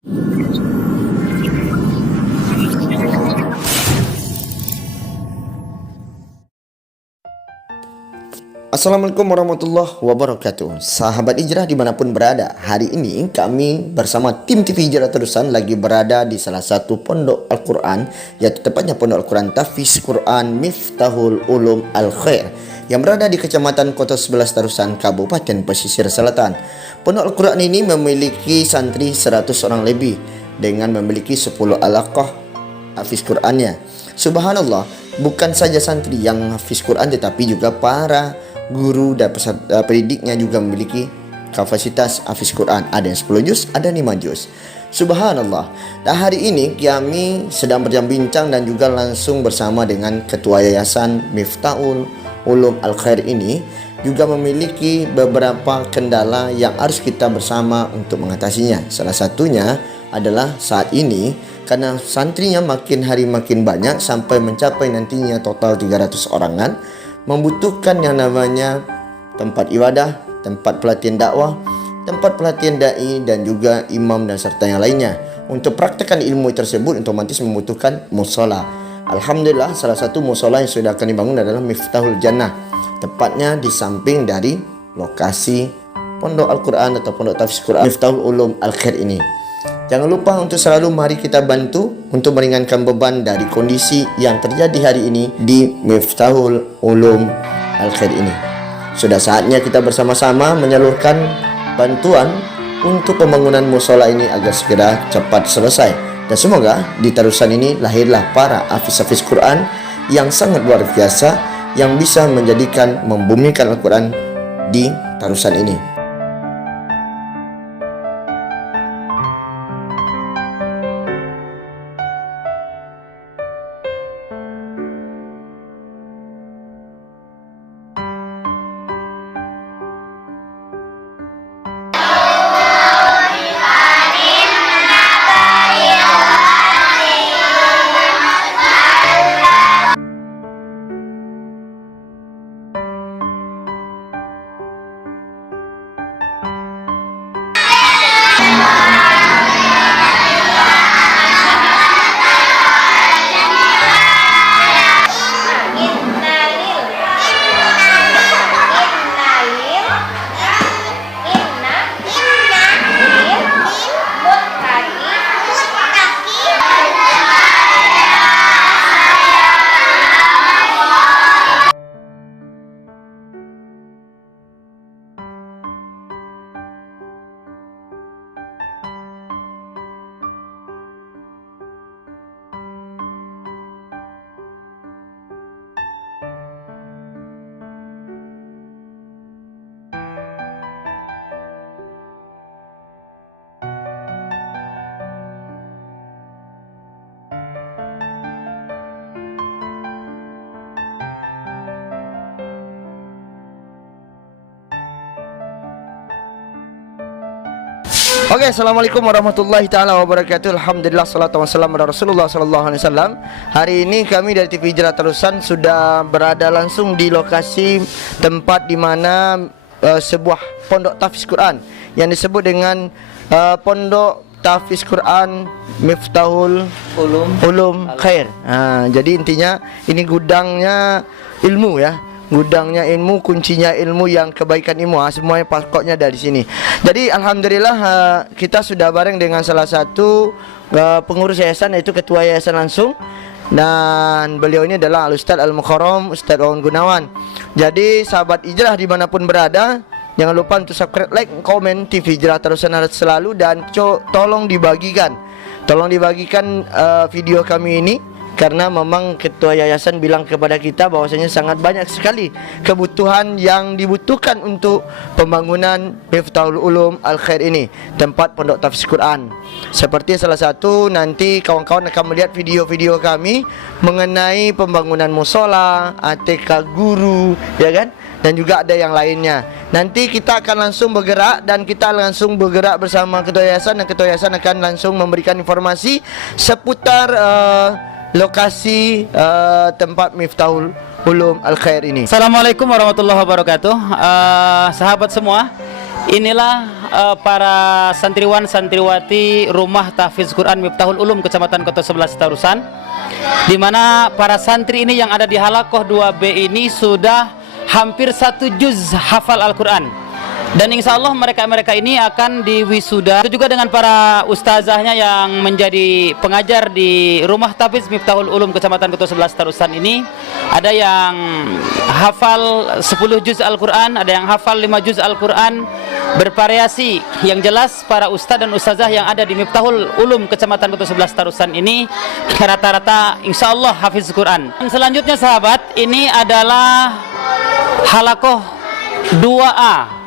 Assalamualaikum warahmatullahi wabarakatuh. Sahabat hijrah dimanapun berada, hari ini kami bersama tim TV Hijrah Terusan lagi berada di salah satu pondok Al-Quran, yaitu tepatnya pondok Al-Quran Tahfiz Quran Miftahul Ulum Al-Khair yang berada di Kecamatan Kota 11 Terusan, Kabupaten Pesisir Selatan. Pondok Al-Quran ini memiliki santri 100 orang lebih dengan memiliki 10 alaqah hafiz Qurannya. Subhanallah, bukan saja santri yang hafiz Quran tetapi juga para guru dan peserta pendidiknya juga memiliki kapasitas hafiz Quran. Ada yang 10 juz, ada 5 juz. Subhanallah. Dan hari ini kami sedang berbincang dan juga langsung bersama dengan Ketua Yayasan Miftahul Ulum Al-Khair ini juga memiliki beberapa kendala yang harus kita bersama untuk mengatasinya. Salah satunya adalah saat ini karena santrinya makin hari makin banyak sampai mencapai nantinya total 300 orangan, membutuhkan yang namanya tempat ibadah, tempat pelatihan dakwah, tempat pelatihan dai dan juga imam dan serta yang lainnya. Untuk praktekkan ilmu tersebut otomatis membutuhkan musola. Alhamdulillah, salah satu musola yang sudah akan dibangun adalah Miftahul Jannah, tepatnya di samping dari lokasi pondok Al-Quran atau pondok Tahfiz Quran Miftahul Ulum Al-Khair ini. Jangan lupa untuk selalu mari kita bantu untuk meringankan beban dari kondisi yang terjadi hari ini di Miftahul Ulum Al-Khair ini. Sudah saatnya kita bersama-sama menyalurkan bantuan untuk pembangunan musola ini agar segera cepat selesai. Dan semoga di Terusan ini lahirlah para hafiz-hafiz Quran yang sangat luar biasa yang bisa menjadikan membumikan Al-Quran di Terusan ini. Oke, assalamualaikum warahmatullahi taala wabarakatuh. Alhamdulillah, salatu wassalamu ala Rasulullah sallallahu alaihi wasallam. Hari ini kami dari TV Hijrah Terusan sudah berada langsung di lokasi tempat di mana sebuah pondok tahfiz Quran yang disebut dengan pondok tahfiz Quran Miftahul Ulum Khair. Jadi intinya ini gudangnya ilmu ya. Gudangnya ilmu, kuncinya ilmu, yang kebaikan ilmu, semuanya pokoknya dari sini. Jadi alhamdulillah kita sudah bareng dengan salah satu pengurus yayasan, yaitu ketua yayasan langsung, dan beliau ini adalah Al-Ustadz Al-Mukarram Ustadz Wawan Gunawan. Jadi sahabat hijrah dimanapun berada, jangan lupa untuk subscribe, like, komen TV Hijrah Terusan selalu, dan tolong dibagikan video kami ini. Karena memang ketua yayasan bilang kepada kita bahwasanya sangat banyak sekali kebutuhan yang dibutuhkan untuk pembangunan Miftahul Ulum Al-Khair ini, tempat pondok tahfiz Quran. Seperti salah satu nanti kawan-kawan akan melihat video-video kami mengenai pembangunan musola, ATK guru, ya kan? Dan juga ada yang lainnya. Nanti kita akan langsung bergerak, dan kita langsung bergerak bersama ketua yayasan, dan ketua yayasan akan langsung memberikan informasi seputar lokasi tempat Miftahul Ulum Al-Khair ini. Assalamualaikum warahmatullahi wabarakatuh. Sahabat semua, inilah para santriwan santriwati Rumah Tahfiz Quran Miftahul Ulum Kecamatan Kota 11 Tarusan, di mana para santri ini yang ada di Halakoh 2B ini sudah hampir 1 juz hafal Al-Quran. Dan insya Allah mereka ini akan diwisuda. Itu juga dengan para ustazahnya yang menjadi pengajar di Rumah Tahfiz Miftahul Ulum Kecamatan Kota 11 Tarusan ini. Ada yang hafal 10 juz Al-Quran, ada yang hafal 5 juz Al-Quran, bervariasi. Yang jelas para ustaz dan ustazah yang ada di Miftahul Ulum Kecamatan Kota 11 Tarusan ini rata-rata insya Allah hafiz Quran. Dan selanjutnya sahabat, ini adalah Halakoh 2A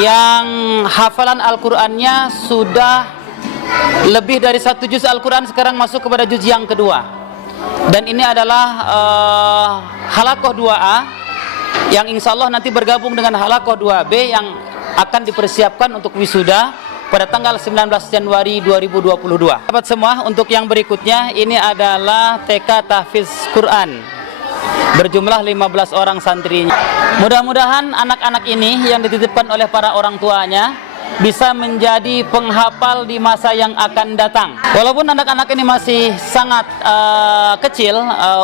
yang hafalan Al-Qurannya sudah lebih dari 1 juz Al-Quran, sekarang masuk kepada juz yang kedua. Dan ini adalah Halakoh 2A yang insya Allah nanti bergabung dengan Halakoh 2B yang akan dipersiapkan untuk wisuda pada tanggal 19 Januari 2022. Sahabat semua, untuk yang berikutnya ini adalah TK Tahfiz Quran, berjumlah 15 orang santrinya. Mudah-mudahan anak-anak ini yang dititipkan oleh para orang tuanya bisa menjadi penghafal di masa yang akan datang. Walaupun anak-anak ini masih sangat kecil,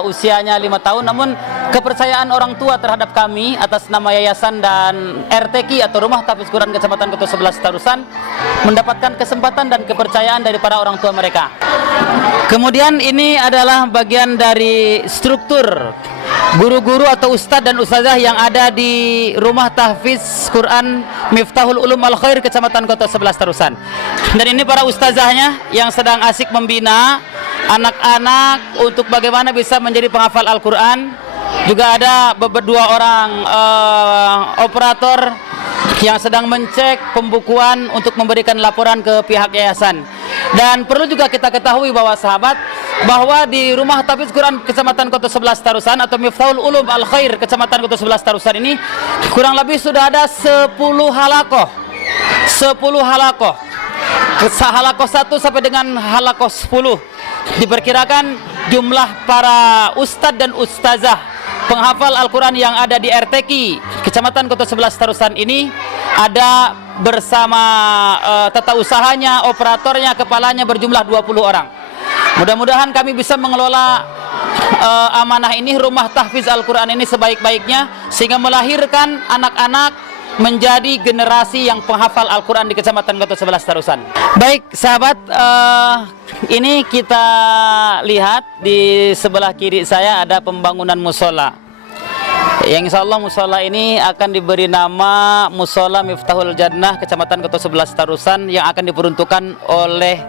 usianya 5 tahun, namun kepercayaan orang tua terhadap kami atas nama yayasan dan RTQ atau Rumah Tahfiz Quran Kecamatan Kota 11 Tarusan mendapatkan kesempatan dan kepercayaan dari para orang tua mereka. Kemudian ini adalah bagian dari struktur guru-guru atau ustadz dan ustazah yang ada di Rumah Tahfiz Quran Miftahul Ulum Al-Khair Kecamatan Kota 11 Tarusan. Dan ini para ustazahnya yang sedang asik membina anak-anak untuk bagaimana bisa menjadi penghafal Al-Quran. Juga ada beberapa orang operator yang sedang mencek pembukuan untuk memberikan laporan ke pihak yayasan. Dan perlu juga kita ketahui bahwa sahabat, bahwa di Rumah Tahfiz Quran Kecamatan Kota 11 Tarusan atau Miftahul Ulum Al-Khair Kecamatan Kota 11 Tarusan ini kurang lebih sudah ada 10 halakoh. 10 halakoh. Halakoh 1 sampai dengan halakoh 10. Diperkirakan jumlah para ustadz dan ustazah penghafal Al-Quran yang ada di RTQ Kecamatan Kota 11 Tarusan ini ada bersama tata usahanya, operatornya, kepalanya berjumlah 20 orang. Mudah-mudahan kami bisa mengelola amanah ini, Rumah Tahfiz Al-Quran ini sebaik-baiknya, sehingga melahirkan anak-anak menjadi generasi yang penghafal Al-Quran di Kecamatan Kota 11 Tarusan. Baik sahabat, ini kita lihat di sebelah kiri saya ada pembangunan musola. Yang insya Allah musola ini akan diberi nama Musola Miftahul Jannah Kecamatan Kota 11 Tarusan yang akan diperuntukkan oleh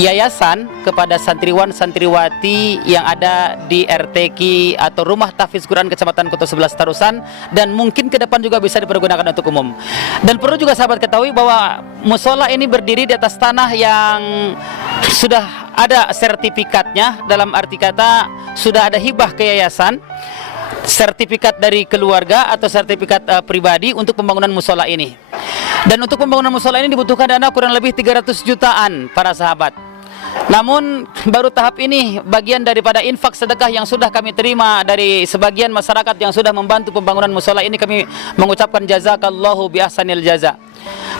yayasan kepada santriwan santriwati yang ada di RTQ atau Rumah Tahfiz Quran Kecamatan Kota 11 Tarusan, dan mungkin ke depan juga bisa dipergunakan untuk umum. Dan perlu juga sahabat ketahui bahwa musola ini berdiri di atas tanah yang sudah ada sertifikatnya, dalam arti kata sudah ada hibah ke yayasan, sertifikat dari keluarga atau sertifikat pribadi untuk pembangunan musola ini. Dan untuk pembangunan musola ini dibutuhkan dana kurang lebih 300 jutaan para sahabat. Namun baru tahap ini bagian daripada infak sedekah yang sudah kami terima dari sebagian masyarakat yang sudah membantu pembangunan musola ini. Kami mengucapkan jazakallahu bi ahsanil jaza.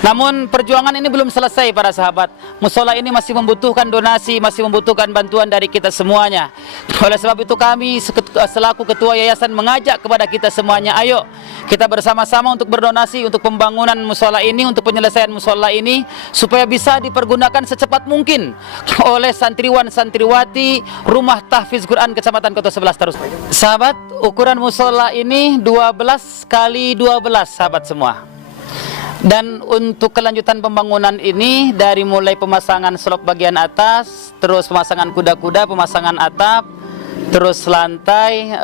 Namun perjuangan ini belum selesai para sahabat. Musola ini masih membutuhkan donasi, masih membutuhkan bantuan dari kita semuanya. Oleh sebab itu kami selaku ketua yayasan mengajak kepada kita semuanya, ayo kita bersama-sama untuk berdonasi untuk pembangunan musola ini, untuk penyelesaian musola ini, supaya bisa dipergunakan secepat mungkin oleh santriwan santriwati Rumah Tahfiz Quran Kecamatan Kota 11 Tarusan. Sahabat, ukuran musola ini 12 kali 12 sahabat semua. Dan untuk kelanjutan pembangunan ini dari mulai pemasangan slop bagian atas, terus pemasangan kuda-kuda, pemasangan atap, terus lantai,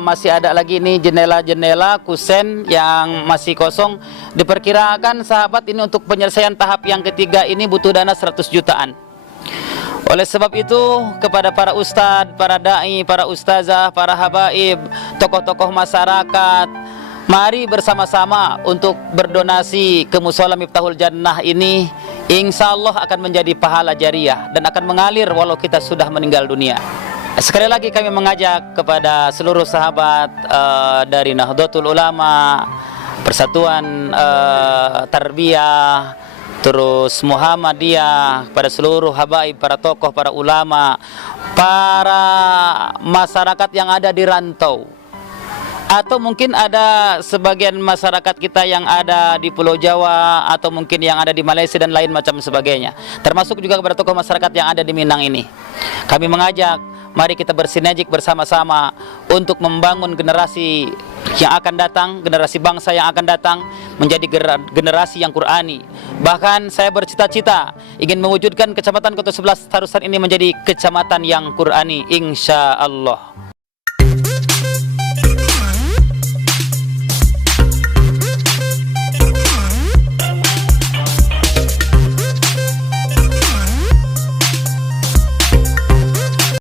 masih ada lagi ini jendela-jendela, kusen yang masih kosong. Diperkirakan sahabat ini untuk penyelesaian tahap yang ketiga ini butuh dana 100 jutaan. Oleh sebab itu kepada para ustadz, para da'i, para ustazah, para habaib, tokoh-tokoh masyarakat, mari bersama-sama untuk berdonasi ke Musola Miftahul Jannah ini. Insya Allah akan menjadi pahala jariah dan akan mengalir walau kita sudah meninggal dunia. Sekali lagi kami mengajak kepada seluruh sahabat dari Nahdlatul Ulama, Persatuan Tarbiyah, terus Muhammadiyah, pada seluruh habaib, para tokoh, para ulama, para masyarakat yang ada di rantau, atau mungkin ada sebagian masyarakat kita yang ada di Pulau Jawa, atau mungkin yang ada di Malaysia dan lain macam sebagainya, termasuk juga kepada tokoh masyarakat yang ada di Minang ini. Kami mengajak, mari kita bersinergik bersama-sama untuk membangun generasi yang akan datang, generasi bangsa yang akan datang menjadi generasi yang Qurani. Bahkan saya bercita-cita ingin mewujudkan Kecamatan Kota 11 Tarusan ini menjadi kecamatan yang Qurani, insya Allah.